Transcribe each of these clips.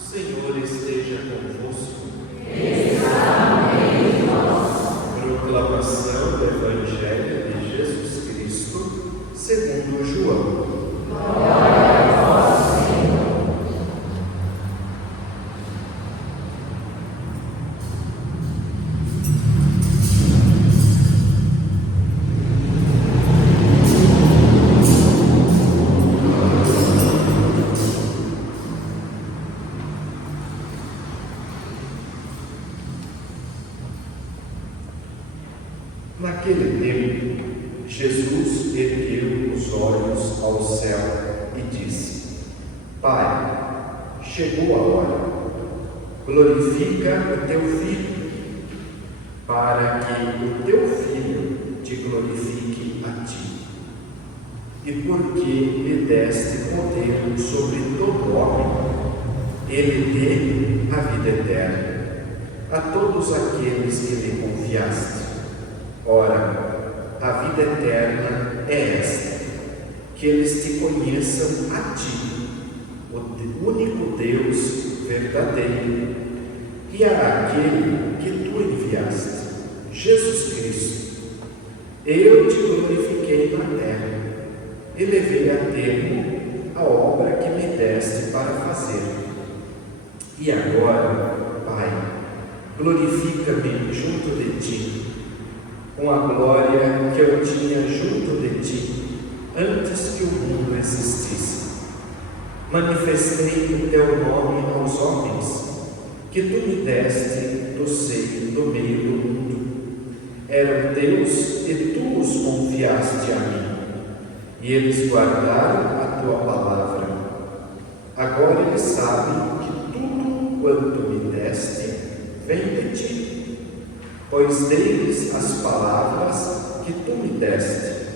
Senhor esteja convosco. Está no meio de nós. Proclamação do Evangelho de Jesus Cristo, segundo João. Glória a vós, Senhor. Naquele tempo, Jesus ergueu os olhos ao céu e disse: Pai, chegou a hora, glorifica o teu Filho, para que o teu Filho te glorifique a ti. E porque lhe deste poder sobre todo homem, ele dê a vida eterna a todos aqueles que lhe confiaste. Ora, a vida eterna é esta, que eles te conheçam a ti, o único Deus verdadeiro, e a aquele que tu enviaste, Jesus Cristo. Eu te glorifiquei na terra, e levei a termo a obra que me deste para fazer. E agora, Pai, glorifica-me junto de ti, com a glória que eu tinha junto de ti, antes que o mundo existisse. Manifestei o teu nome aos homens, que tu me deste do seio do meio do mundo. Eram teus e tu os confiaste a mim, e eles guardaram a tua palavra. Agora eles sabem que tudo quanto me deste vem de ti, pois dei-lhes as palavras que tu me deste,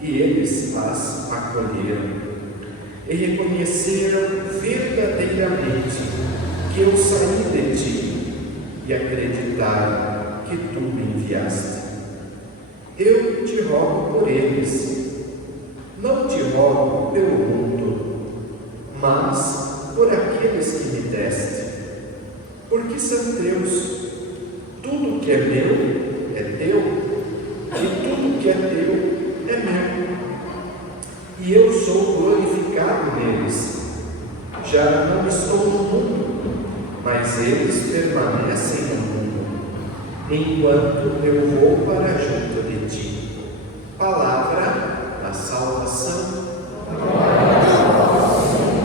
e eles as acolheram, e reconheceram verdadeiramente que eu saí de ti, e acreditaram que tu me enviaste. Eu te rogo por eles, não te rogo pelo mundo, mas por aqueles que me deste, porque são teus. Tudo que é meu é teu, e tudo que é teu é meu. E eu sou glorificado neles. Já não estou no mundo, mas eles permanecem no mundo, enquanto eu vou para junto de ti. Palavra da salvação. Glória a vós, Senhor.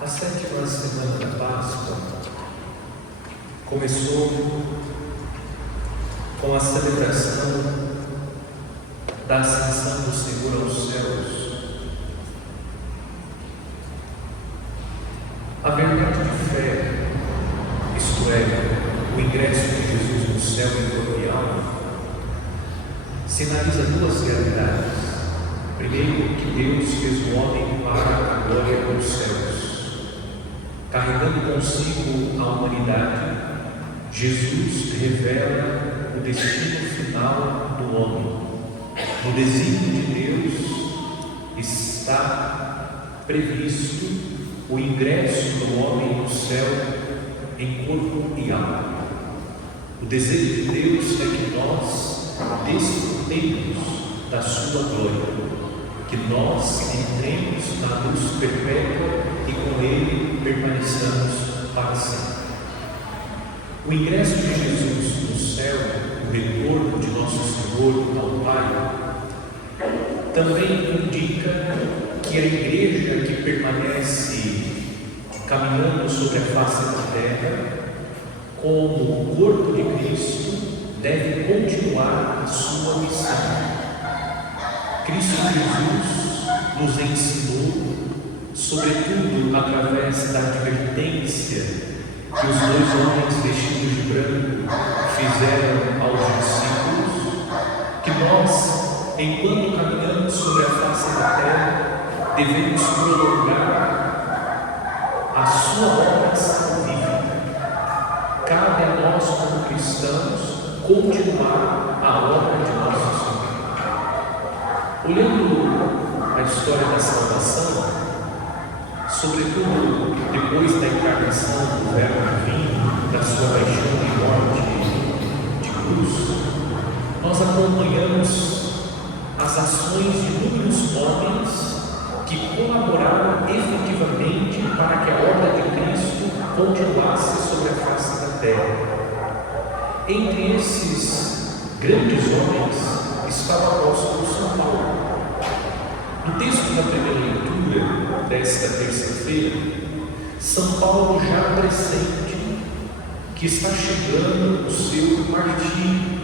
A sétima semana da Páscoa começou com a celebração da ascensão do Senhor aos céus. A verdade de fé, isto é, o ingresso de Jesus no céu em corpo e alma, sinaliza duas realidades. Primeiro, que Deus fez o homem para a glória dos céus. Carregando consigo a humanidade, Jesus revela o destino final do homem. No desígnio de Deus está previsto o ingresso do homem no céu em corpo e alma. O desejo de Deus é que nós desfrutemos da sua glória, que nós entremos na luz perpétua e com Ele permaneçamos para sempre. O ingresso de Jesus no céu, o retorno de nosso Senhor ao Pai, também indica que a igreja que permanece caminhando sobre a face da terra, como o corpo de Cristo, deve continuar a sua missão. Cristo Jesus nos ensinou, sobretudo através da advertência que os dois homens vestidos de branco fizeram aos discípulos, nós, enquanto caminhamos sobre a face da terra, devemos prolongar a sua obra salvífica. Cabe a nós, como cristãos, continuar a obra de nosso Senhor. Olhando a história da salvação, sobretudo depois da encarnação do Verbo divino, da sua paixão e morte de cruz, nós acompanhamos as ações de inúmeros homens que colaboraram efetivamente para que a obra de Cristo continuasse sobre a face da terra. Entre esses grandes homens estava o apóstolo São Paulo. No texto da primeira leitura desta terça-feira, São Paulo já pressente que está chegando o seu martírio.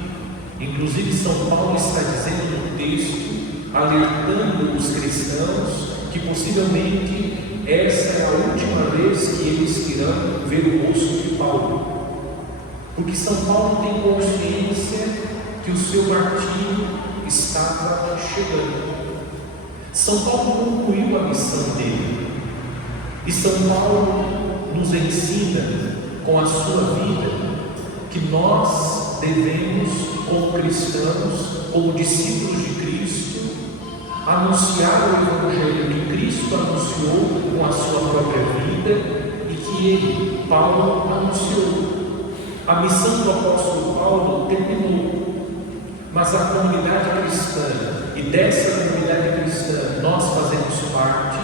Inclusive, São Paulo está dizendo no texto, alertando os cristãos que possivelmente essa é a última vez que eles irão ver o rosto de Paulo. Porque São Paulo tem consciência que o seu martírio estava chegando. São Paulo concluiu a missão dele. E São Paulo nos ensina com a sua vida que nós devemos, como cristãos, como discípulos de Cristo, anunciar o Evangelho que Cristo anunciou com a sua própria vida e que ele, Paulo, anunciou. A missão do apóstolo Paulo terminou, mas a comunidade cristã, e dessa comunidade cristã nós fazemos parte,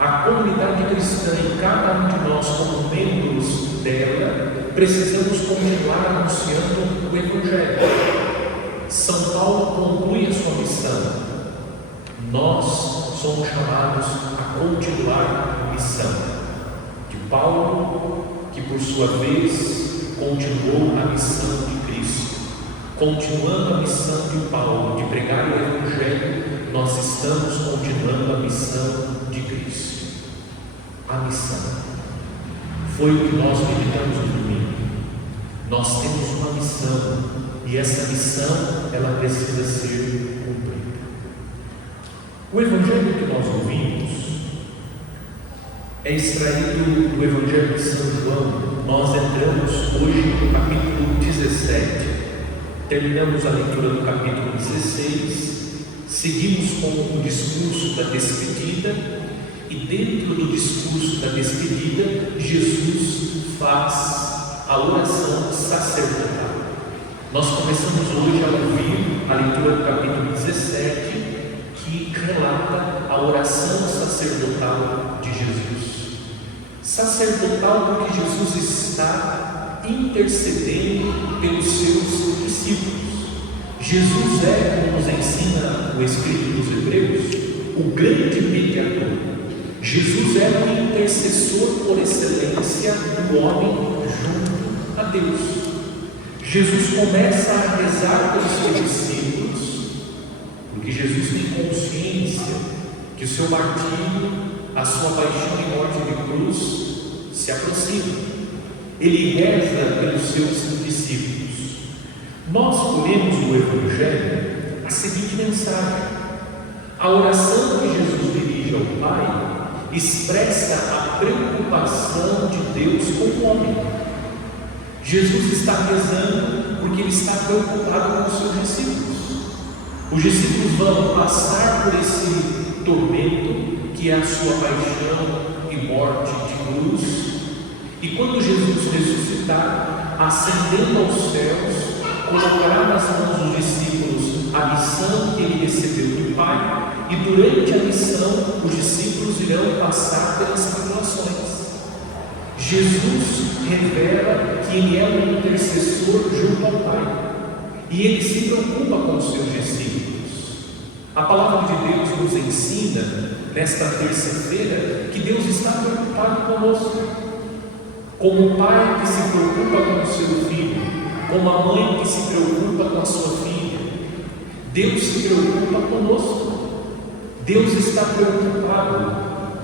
a comunidade cristã e cada um de nós como membros dela, precisamos continuar anunciando o Evangelho. São Paulo conclui a sua missão. Nós somos chamados a continuar a missão de Paulo, que por sua vez continuou a missão de Cristo. Continuando a missão de Paulo de pregar o Evangelho, nós estamos continuando a missão de Cristo. A missão foi o que nós meditamos no domingo. Nós temos uma missão e essa missão ela precisa ser cumprida. O Evangelho que nós ouvimos é extraído do Evangelho de São João. Nós entramos hoje no capítulo 17, terminamos a leitura do capítulo 16, seguimos com o discurso da despedida, e dentro do discurso da despedida, Jesus faz a oração sacerdotal. Nós começamos hoje a ouvir a leitura do capítulo 17, que relata a oração sacerdotal de Jesus. Sacerdotal porque Jesus está intercedendo pelos seus discípulos. Jesus é, como nos ensina o Escrito dos Hebreus, o grande mediador. Jesus é o intercessor por excelência do homem junto a Deus. Jesus começa a rezar pelos seus discípulos, porque Jesus tem consciência que o seu martírio, a sua paixão e morte de cruz se aproxima. Ele reza pelos seus discípulos. Nós colhemos no Evangelho a seguinte mensagem: a oração que Jesus dirige ao Pai expressa a preocupação de Deus com o homem. Jesus está rezando porque ele está preocupado com os seus discípulos. Os discípulos vão passar por esse tormento que é a sua paixão e morte de cruz, e quando Jesus ressuscitar, ascendendo aos céus, colocará nas mãos dos discípulos a missão que ele recebeu do Pai, e durante a missão os discípulos irão passar pelas tribulações. Jesus revela que ele é um intercessor junto ao Pai, e ele se preocupa com os seus discípulos. A palavra de Deus nos ensina nesta terça-feira que Deus está preocupado conosco, como o pai que se preocupa com o seu filho, como a mãe que se preocupa com a sua filha. Deus se preocupa conosco. Deus está preocupado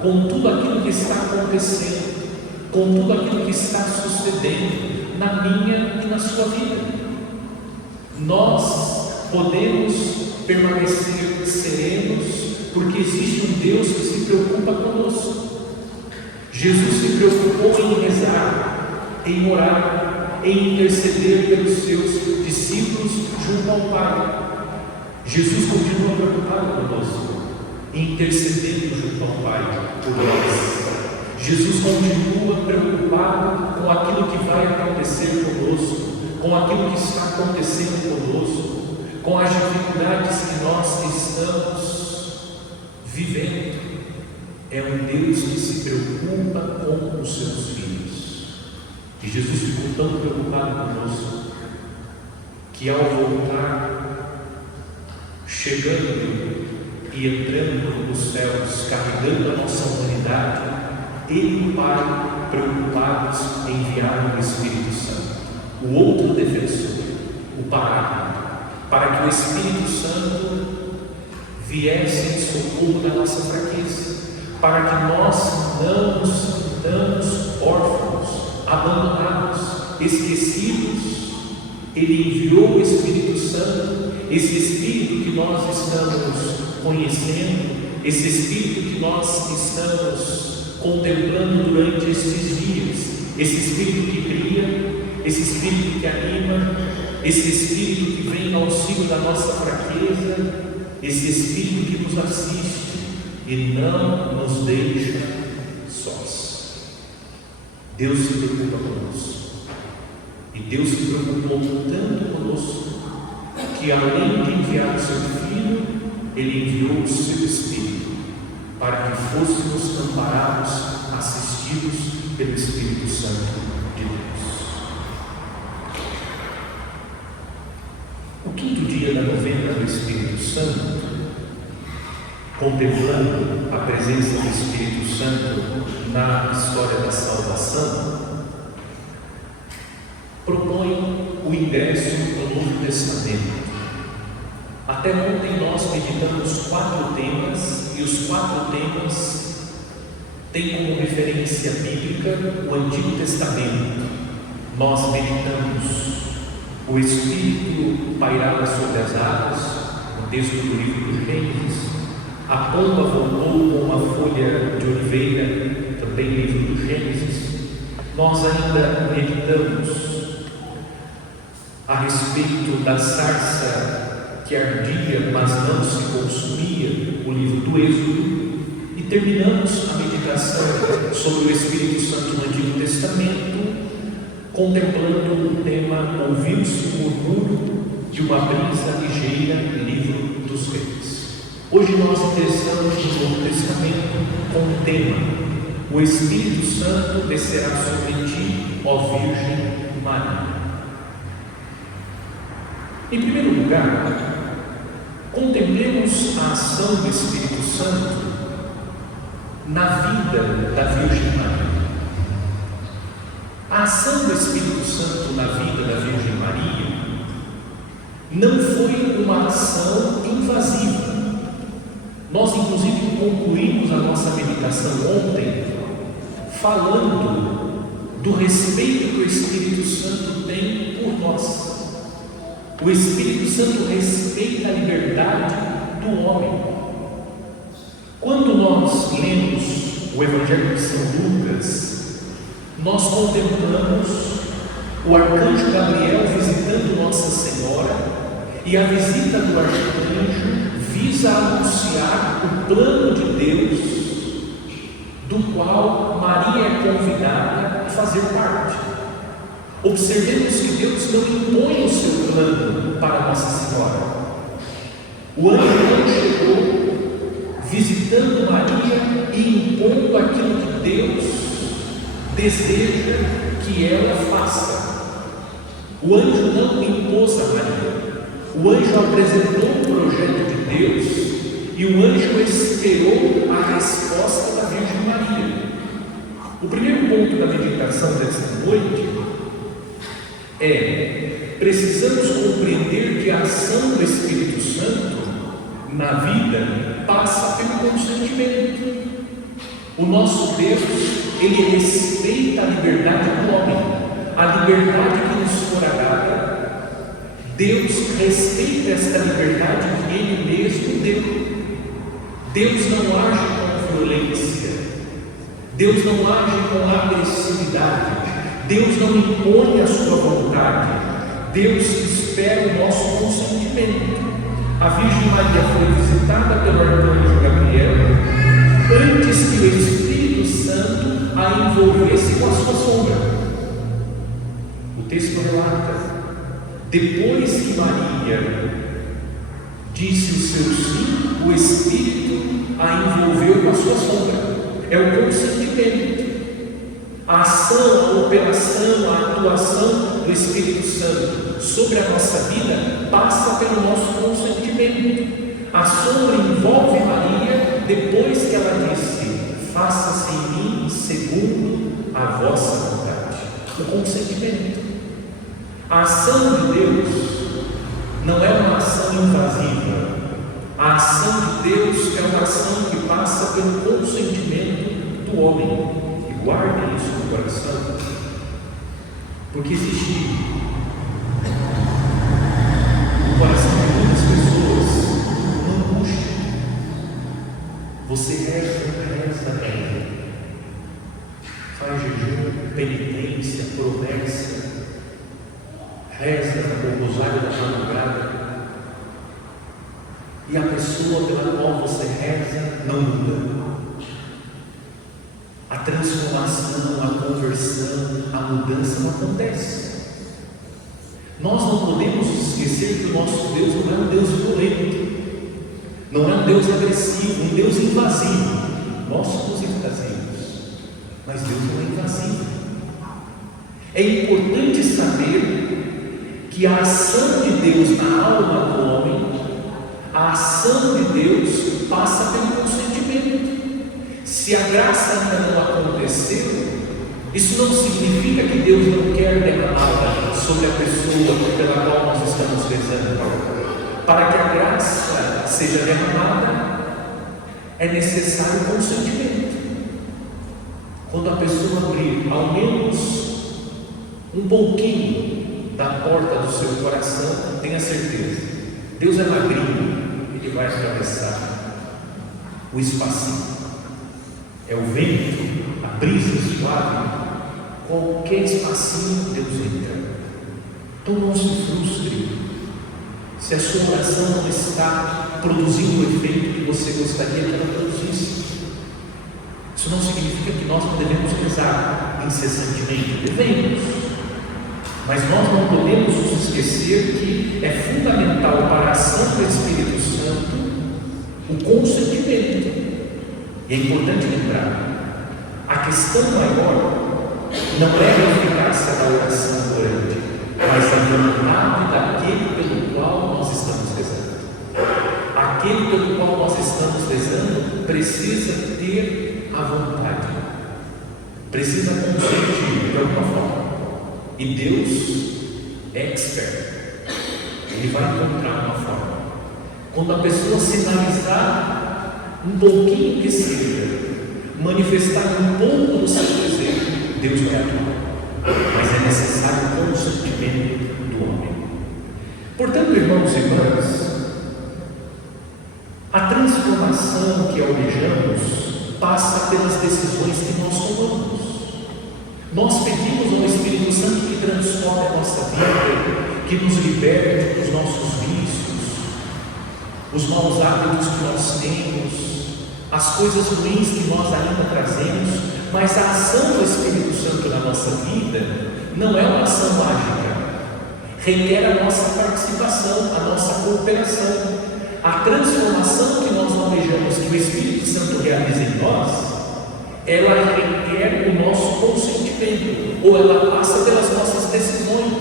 com tudo aquilo que está acontecendo, com tudo aquilo que está sucedendo na minha e na sua vida. Nós podemos permanecer serenos, porque existe um Deus que se preocupa conosco. Jesus se preocupou em rezar, em orar, em interceder pelos seus discípulos junto ao Pai. Jesus continua preocupado conosco, intercedendo junto ao Pai por nós. Jesus continua preocupado com aquilo que vai acontecer conosco, com aquilo que está acontecendo conosco, com as dificuldades que nós estamos vivendo. É um Deus que se preocupa com os seus filhos. E Jesus ficou tão preocupado conosco que, ao voltar, chegando e entrando nos céus, carregando a nossa humanidade, Ele e o Pai, preocupados, enviaram o Espírito Santo, o outro defensor, o Paráclito, para que o Espírito Santo viesse em socorro da nossa fraqueza, para que nós não nos sintamos órfãos, abandonados, esquecidos. Ele enviou o Espírito Santo, esse Espírito que nós estamos conhecendo, esse Espírito que nós estamos contemplando durante estes dias, esse Espírito que cria, esse Espírito que anima, esse Espírito que vem no auxílio da nossa fraqueza, esse Espírito que nos assiste e não nos deixa sós. Deus se preocupa conosco, e Deus se preocupou tanto conosco que, além de enviar o seu Filho, Ele enviou o seu Espírito para que fôssemos amparados, assistidos pelo Espírito Santo de Deus. O quinto dia da novena do Espírito Santo, contemplando a presença do Espírito Santo na história da salvação, propõe o ingresso no Novo Testamento. Até ontem nós meditamos 4 temas, e os 4 temas têm como referência bíblica o Antigo Testamento. Nós meditamos o Espírito pairava sobre as águas, no texto do livro do Gênesis. A pomba voltou com uma folha de oliveira, também livro do Gênesis. Nós ainda meditamos a respeito da sarça que ardia, mas não se consumia, o livro do Êxodo. E terminamos a meditação sobre o Espírito Santo no Antigo Testamento, contemplando o tema Ouviu-se o murmúrio de uma brisa ligeira, livro dos Reis. Hoje nós ingressamos no Novo Testamento com o tema: o Espírito Santo descerá sobre ti, ó Virgem Maria. Em primeiro lugar, contemplemos a ação do Espírito Santo na vida da Virgem Maria. A ação do Espírito Santo na vida da Virgem Maria não foi uma ação invasiva. Nós, inclusive, concluímos a nossa meditação ontem falando do respeito que o Espírito Santo tem por nós. O Espírito Santo respeita a liberdade do homem. Quando nós lemos o Evangelho de São Lucas, nós contemplamos o arcanjo Gabriel visitando Nossa Senhora, e a visita do arcanjo visa anunciar o plano de Deus, do qual Maria é convidada a fazer parte. Observemos que Deus não impõe o seu plano para Nossa Senhora. O anjo não chegou visitando Maria e impondo aquilo que Deus deseja que ela faça. O anjo não impôs a Maria. O anjo apresentou o projeto de Deus e o anjo esperou a resposta da Virgem Maria. O primeiro ponto da meditação desta noite é: precisamos compreender que a ação do Espírito Santo na vida passa pelo consentimento. O nosso Deus, Ele respeita a liberdade do homem, a liberdade que nos fora dada Deus respeita esta liberdade que Ele mesmo deu. Deus não age com violência, Deus não age com agressividade, Deus não impõe a sua vontade, Deus espera o nosso consentimento. A Virgem Maria foi visitada pelo arcanjo Gabriel antes que o Espírito Santo a envolvesse com a sua sombra. O texto relata: depois que Maria disse o seu sim, o Espírito a envolveu com a sua sombra. É o consentimento. A ação, a operação, a atuação do Espírito Santo sobre a nossa vida passa pelo nosso consentimento. A sombra envolve Maria depois que ela disse: faça-se em mim segundo a vossa vontade. O consentimento. A ação de Deus não é uma ação invasiva. A ação de Deus é uma ação que passa pelo consentimento do homem. E guardem isso no coração, porque existe no coração de muitas pessoas uma angústia. Você reza, faz jejum, penitência, promessa, reza o rosário da madrugada, e a pessoa pela qual você reza não muda. A transformação, a conversão, a mudança não acontece. Nós não podemos esquecer que o nosso Deus não é um Deus violento, não é um Deus agressivo, um Deus invasivo. Nós somos invasivos, mas Deus não é invasivo. É importante saber que a ação de Deus na alma do homem, a ação de Deus passa pelo consentimento. Se a graça ainda não aconteceu, isso não significa que Deus não quer derramá-la sobre a pessoa pela qual nós estamos rezando. Para que a graça seja derramada, é necessário consentimento. Quando a pessoa abrir ao menos um pouquinho da porta do seu coração, tenha certeza, Deus é magrinho, Ele vai atravessar o espacinho. É o vento, a brisa suave, qualquer espacinho Deus entra. Então não se frustre se a sua oração não está produzindo o efeito que você gostaria que ela produzisse. Isso não significa que nós não devemos rezar incessantemente, devemos, mas nós não podemos nos esquecer que é fundamental para a ação do Espírito Santo o consentimento. E é importante lembrar, a questão maior não é a eficácia da oração orante, mas a vontade daquele pelo qual nós estamos rezando. Aquele pelo qual nós estamos rezando precisa ter a vontade, precisa consentir de alguma forma. E Deus é expert, Ele vai encontrar uma forma. Quando a pessoa sinalizar um pouquinho que seja, manifestar um pouco do seu desejo, Deus vai atuar. Mas é necessário o consentimento do homem. Portanto, irmãos e irmãs, a transformação que almejamos passa pelas decisões que nós tomamos. Nós pedimos ao Espírito Santo que transforme a nossa vida, que nos liberte dos nossos vícios, os maus hábitos que nós temos, as coisas ruins que nós ainda trazemos, mas a ação do Espírito Santo na nossa vida não é uma ação mágica, requer a nossa participação, a nossa cooperação. A transformação que nós almejamos que o Espírito Santo realize em nós, ela requer o nosso consentimento, ou ela passa pelas nossas decisões.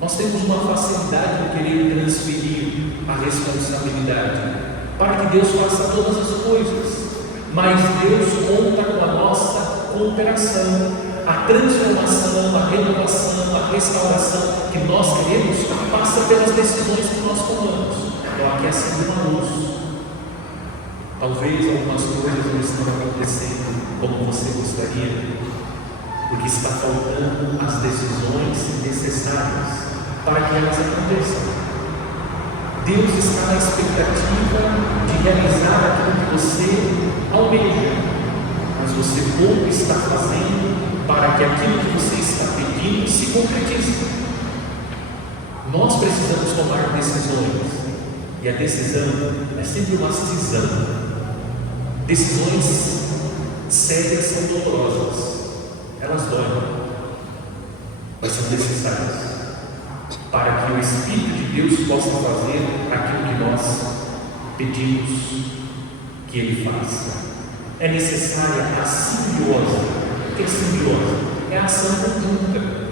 Nós temos uma facilidade de querer transferir a responsabilidade para que Deus faça todas as coisas, mas Deus conta com a nossa cooperação. A transformação, a renovação, a restauração que nós queremos passa pelas decisões que nós tomamos. Então aqui acende uma luz. Talvez algumas coisas não estão acontecendo como você gostaria, porque está faltando as decisões necessárias para que elas aconteçam. Deus está na expectativa de realizar aquilo que você almeja, mas você pouco está fazendo para que aquilo que você está pedindo se concretize. Nós precisamos tomar decisões, e a decisão é sempre uma cisão. Decisões sérias são dolorosas, elas doem, mas são necessárias para que o Espírito de Deus possa fazer aquilo que nós pedimos que Ele faça. É necessária a simbiose. O que é simbiose? É a ação conjunta.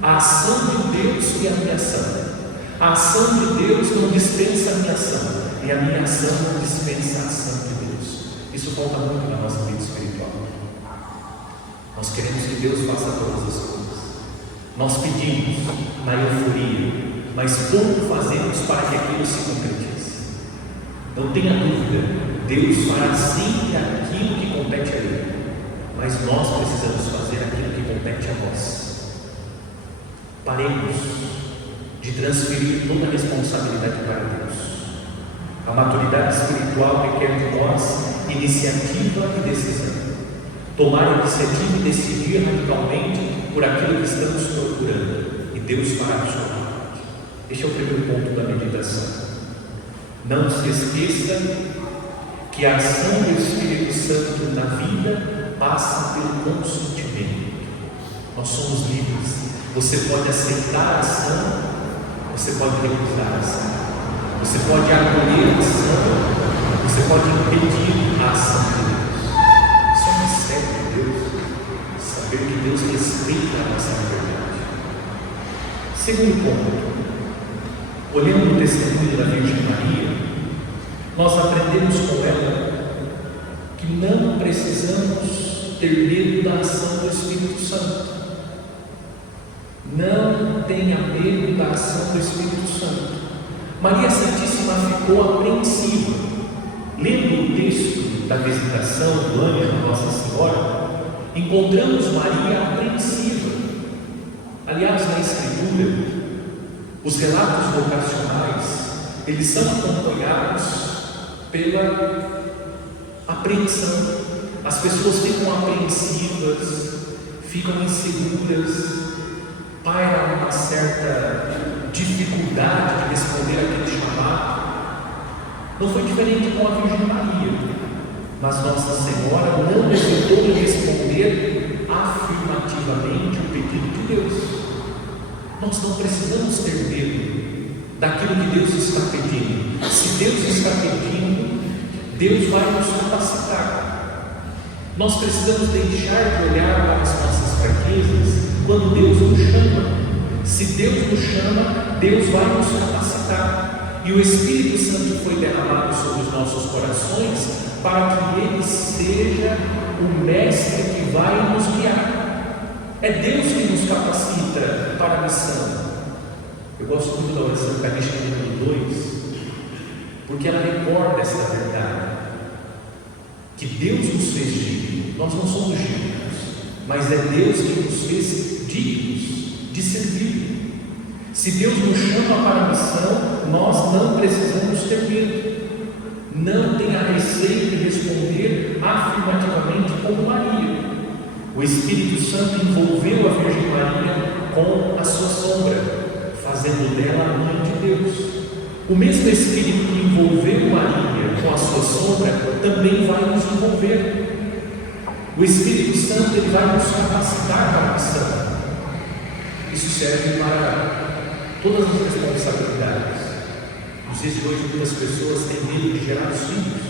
A ação de Deus e a minha ação. A ação de Deus não dispensa a minha ação, e a minha ação não dispensa a ação de Deus. Isso falta muito na nossa vida espiritual. Nós queremos que Deus faça todas as coisas. Nós pedimos na euforia, mas pouco fazemos para que aquilo se concretize. Não tenha dúvida, Deus fará sempre aquilo que compete a Ele, mas nós precisamos fazer aquilo que compete a nós. Paremos de transferir toda a responsabilidade para Deus. A maturidade espiritual requer de nós iniciativa e decisão. Tomar a iniciativa e decidir radicalmente por aquilo que estamos procurando, e Deus fará a sua parte. Este é o primeiro ponto da meditação. Não se esqueça que a ação do Espírito Santo na vida passa pelo consentimento. Nós somos livres. Você pode aceitar a ação, você pode recusar a ação, você pode acolher a ação, você pode impedir a ação de Deus. Isso é um mistério de Deus, saber que Deus respeita a nossa liberdade. Segundo ponto, olhando o testemunho da Virgem Maria, nós aprendemos com ela que não precisamos ter medo da ação do Espírito Santo. Não tenha medo da ação do Espírito Santo. Maria Santíssima ficou apreensiva. Lendo o texto da visitação do anjo de Nossa Senhora, encontramos Maria apreensiva. Aliás, na Escritura, os relatos vocacionais, eles são acompanhados pela apreensão. As pessoas ficam apreensivas, ficam inseguras, paira uma certa dificuldade de responder aquele chamado. Não foi diferente com a Virgem Maria, mas Nossa Senhora não hesitou em responder afirmativamente o pedido de Deus. Nós não precisamos ter medo daquilo que Deus está pedindo. Se Deus está pedindo, Deus vai nos capacitar. Nós precisamos deixar de olhar para as nossas fraquezas quando Deus nos chama. Se Deus nos chama, Deus vai nos capacitar. E o Espírito Santo foi derramado sobre os nossos corações para que Ele seja o mestre que vai nos guiar. É Deus que nos capacita para a missão. Eu gosto muito da oração eucarística número 2, porque ela recorda essa verdade, que Deus nos fez dignos. Nós não somos dignos, mas é Deus que nos fez dignos de servir. Se Deus nos chama para a missão, nós não precisamos ter medo. Não tenha receio de responder afirmativamente como Maria. O Espírito Santo envolveu a Virgem Maria com a sua sombra, fazendo dela a mãe de Deus. O mesmo Espírito que envolveu Maria com a sua sombra também vai nos envolver. O Espírito Santo ele vai nos capacitar para a missão. Isso serve para todas as responsabilidades. Nos dias de hoje, muitas pessoas têm medo de gerar os filhos,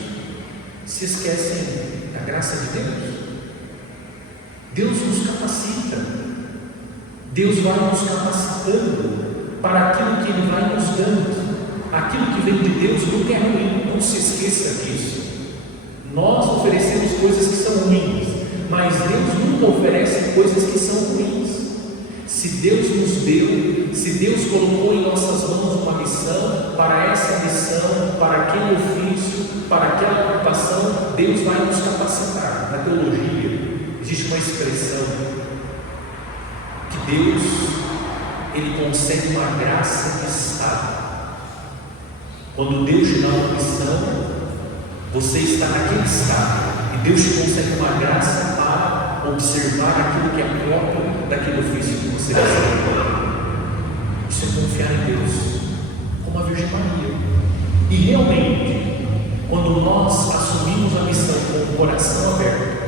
se esquecem da graça de Deus. Deus nos capacita, Deus vai nos capacitando para aquilo que Ele vai nos dando. Aquilo que vem de Deus nunca é ruim, não se esqueça disso. Nós oferecemos coisas que são ruins, mas Deus nunca oferece coisas que são ruins. Se Deus nos deu, se Deus colocou em nossas mãos uma missão, para essa missão, para aquele ofício, para aquela ocupação, Deus vai nos capacitar. Na teologia existe uma expressão que Deus Ele concede uma graça de estado. Quando Deus te dá uma missão, você está naquele estado, e Deus te concede uma graça para observar aquilo que é próprio daquele ofício que você recebeu. Isso é confiar em Deus, como a Virgem Maria. E realmente, quando nós assumimos a missão com o coração aberto,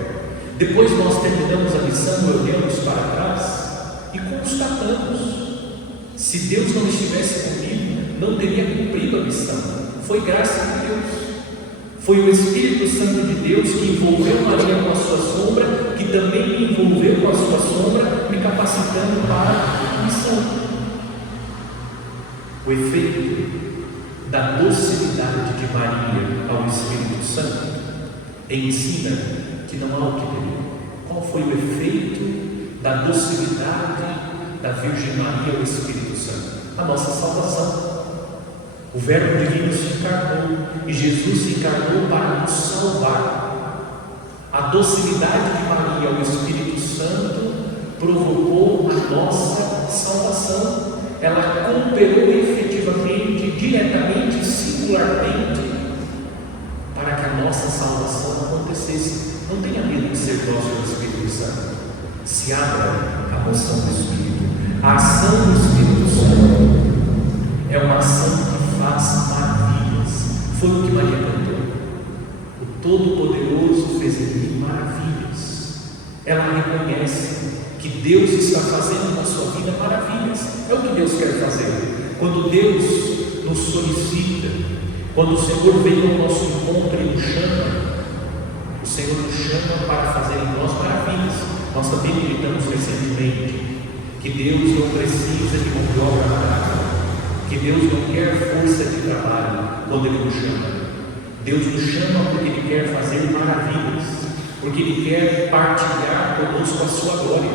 depois nós terminamos a missão, olhamos para trás e constatamos: se Deus não estivesse comigo, não teria cumprido a missão. Foi graça de Deus. Foi o Espírito Santo de Deus que envolveu Maria com a sua sombra, que também me envolveu com a sua sombra, me capacitando para a missão. O efeito da docilidade de Maria ao Espírito Santo ensina que não há o que temer. Qual foi o efeito da docilidade da Virgem Maria ao Espírito Santo? A nossa salvação. O Verbo Divino se encarnou, e Jesus se encarnou para nos salvar. A docilidade de Maria ao Espírito Santo provocou a nossa salvação. Ela cooperou efetivamente, diretamente, singularmente, para que a nossa salvação acontecesse. Não tenha medo de ser dócil ao Espírito Santo. Se abra à moção do Espírito. A ação do Espírito Santo é uma ação que faz maravilhas. Foi o que Maria cantou. O Todo-Poderoso fez em mim maravilhas. Ela reconhece que Deus está fazendo na sua vida maravilhas. É o que Deus quer fazer. Quando Deus nos solicita, quando o Senhor vem ao nosso encontro e nos chama, o Senhor nos chama para fazer em nós maravilhas. Nós também meditamos recentemente que Deus não precisa de mão de obra barata, que Deus não quer força de trabalho quando Ele nos chama. Deus nos chama porque Ele quer fazer maravilhas, porque Ele quer partilhar conosco a sua glória,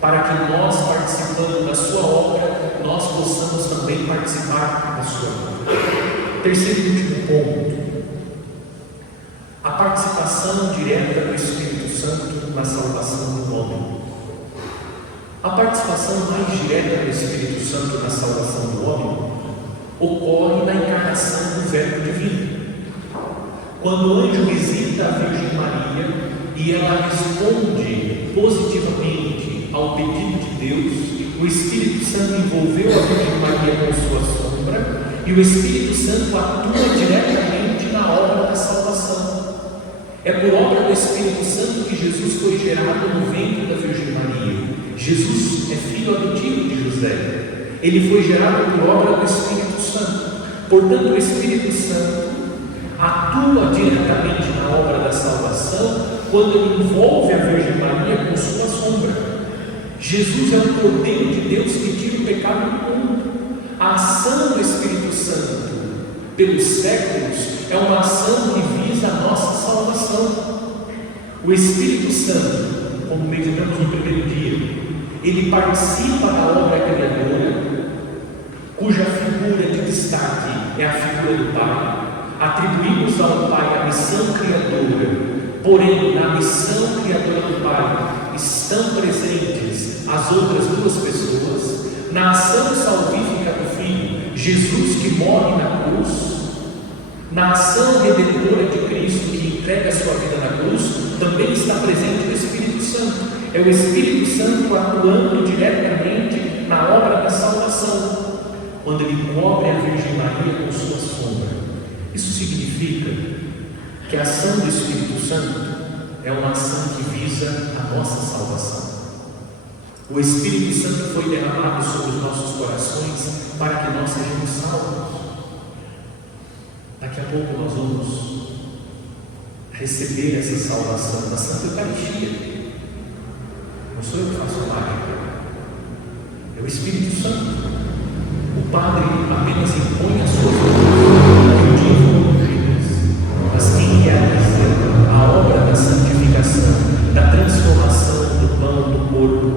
para que nós, participando da sua obra, nós possamos também participar da sua obra. Terceiro e último ponto: a participação direta do Espírito Santo na salvação do homem. A participação mais direta do Espírito Santo na salvação do homem ocorre na encarnação do Verbo Divino. Quando o anjo visita a Virgem Maria e ela responde positivamente ao pedido de Deus, o Espírito Santo envolveu a Virgem Maria com sua sombra, e o Espírito Santo atua diretamente na obra da salvação. É por obra do Espírito Santo que Jesus foi gerado no ventre da Virgem Maria. Jesus é filho adotivo de José. Ele foi gerado por obra do Espírito Santo. Portanto, o Espírito Santo atua diretamente na obra da salvação quando ele envolve a Virgem Maria com sua sombra. Jesus é o Cordeiro de Deus que tira o pecado do mundo. A ação do Espírito Santo pelos séculos é uma ação que visa a nossa salvação. O Espírito Santo, como meditamos no primeiro dia, ele participa da obra criadora, cuja figura de destaque é a figura do Pai. Atribuímos ao Pai a missão criadora, porém na missão criadora do Pai estão presentes as outras duas pessoas. Na ação salvífica do Filho, Jesus que morre na cruz, na ação redentora de Cristo que entrega a sua vida na cruz, também está presente o Espírito Santo. É o Espírito Santo atuando diretamente na obra da salvação, quando ele cobre a Virgem Maria com sua sombra. Isso significa que a ação do Espírito Santo é uma ação que visa a nossa salvação. O Espírito Santo foi derramado sobre os nossos corações para que nós sejamos salvos. Daqui a pouco nós vamos receber essa salvação da Santa Eucaristia. Não sou eu que faço a mágica, é o Espírito Santo. O Padre apenas impõe as suas mãos mas quem realiza a obra da santificação, da transformação do pão do corpo,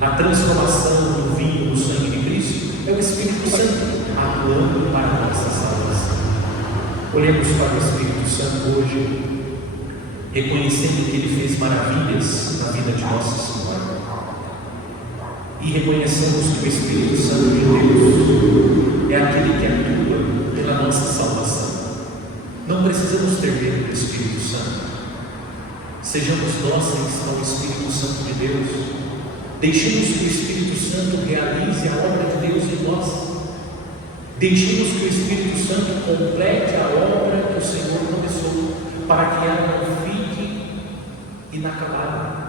a transformação do vinho no sangue de Cristo, é o Espírito Santo atuando para a nossa salvação. Olhemos para o Espírito Santo hoje, reconhecendo que Ele fez maravilhas na vida de Nossa Senhora. e reconheçamos que o Espírito Santo de Deus é aquele que atua pela nossa salvação. Não precisamos ter medo do Espírito Santo. Sejamos nós quem está o Espírito Santo de Deus. Deixemos que o Espírito Santo realize a obra de Deus em nós. Deixemos que o Espírito Santo complete a obra que o Senhor começou, para que ela não fique inacabada.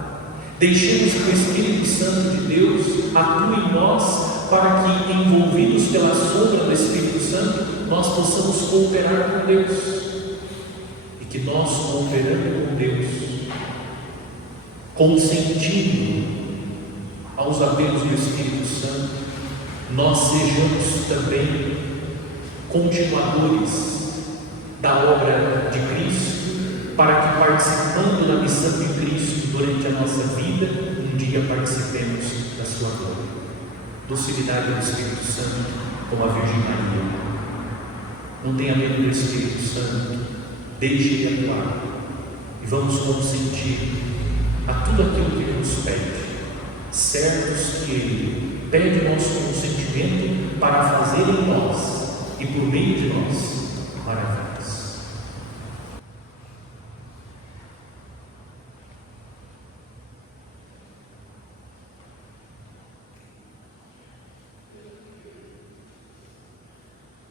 Deixemos que o Espírito Santo de Deus atue em nós, para que, envolvidos pela sombra do Espírito Santo, nós possamos cooperar com Deus. E que nós, cooperando com Deus, consentindo aos apelos do Espírito Santo, nós sejamos também continuadores da obra de Cristo, para que, participando da missão de Cristo durante a nossa vida, um dia participemos da sua glória. Docilidade do Espírito Santo, como a Virgem Maria. Não tenha medo do Espírito Santo, deixe ele atuar, e vamos consentir a tudo aquilo que ele nos pede, certos que ele pede nosso consentimento para fazer em nós e por meio de nós maravilha.